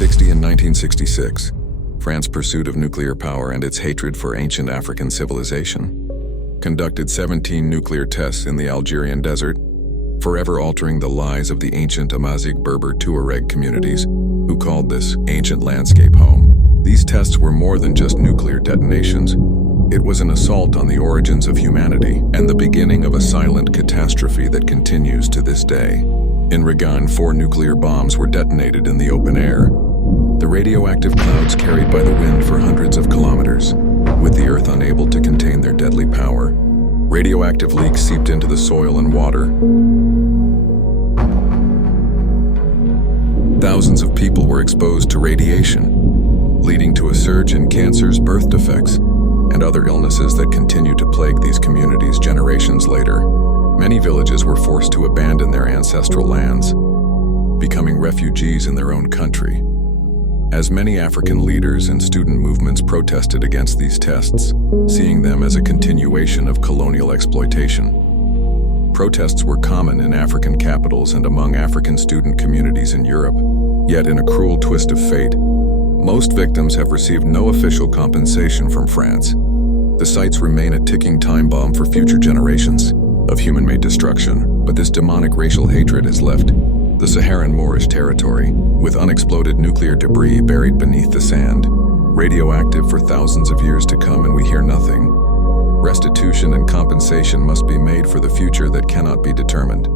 1960 and 1966, France's pursuit of nuclear power and its hatred for ancient African civilization conducted 17 nuclear tests in the Algerian desert, forever altering the lives of the ancient Amazigh Berber Tuareg communities, who called this ancient landscape home. These tests were more than just nuclear detonations. It was an assault on the origins of humanity and the beginning of a silent catastrophe that continues to this day. In Reggane, 4 nuclear bombs were detonated in the open air. The radioactive clouds carried by the wind for hundreds of kilometers, with the earth unable to contain their deadly power. Radioactive leaks seeped into the soil and water. Thousands of people were exposed to radiation, leading to a surge in cancers, birth defects, and other illnesses that continue to plague these communities generations later. Many villages were forced to abandon their ancestral lands, becoming refugees in their own country. As many African leaders and student movements protested against these tests, seeing them as a continuation of colonial exploitation. Protests were common in African capitals and among African student communities in Europe. Yet, in a cruel twist of fate, most victims have received no official compensation from France. The sites remain a ticking time bomb for future generations of human-made destruction, but this demonic racial hatred has left the Saharan Moorish territory with unexploded nuclear debris buried beneath the sand, radioactive for thousands of years to come, and we hear nothing. Restitution and compensation must be made for the future that cannot be determined.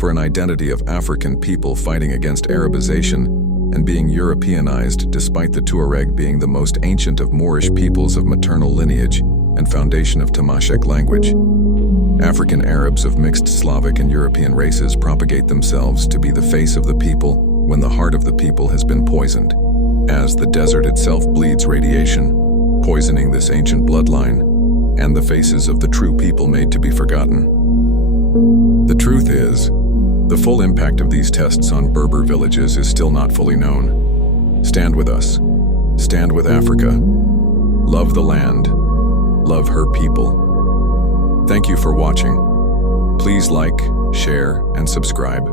For an identity of African people fighting against Arabization and being Europeanized, despite the Tuareg being the most ancient of Moorish peoples of maternal lineage and foundation of Tamashek language. African Arabs of mixed Slavic and European races propagate themselves to be the face of the people when the heart of the people has been poisoned, as the desert itself bleeds radiation, poisoning this ancient bloodline, and the faces of the true people made to be forgotten. The truth is, the full impact of these tests on Berber villages is still not fully known. Stand with us. Stand with Africa. Love the land. Love her people. Thank you for watching. Please like, share, and subscribe.